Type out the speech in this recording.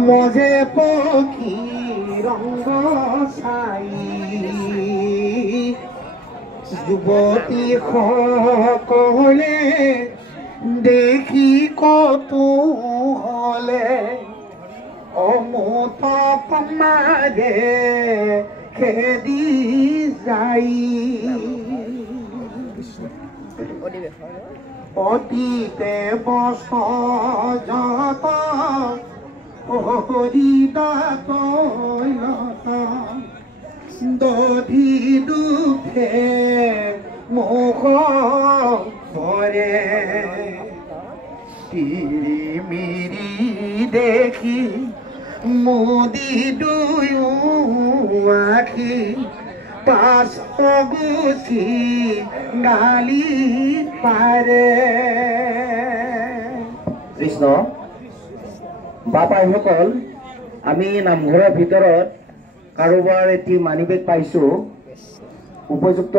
মজে পক্ষী ৰঙ্গ চাই যুৱতী সকলে দেখি কৌতূহলে অমৃত কমাৰে খেদি যাই অতীতে বসত হৰিদাতলতা দধি দুখে মুখ ভৰে তিৰিমিৰি দেখি মোদী দুয়ো আখি পাছ গুচি গালি পাৰে কৃষ্ণ বাপাইসকল আমি নামঘৰৰ ভিতৰত কাৰোবাৰ এটি মানিবেগ পাইছোঁ উপযুক্ত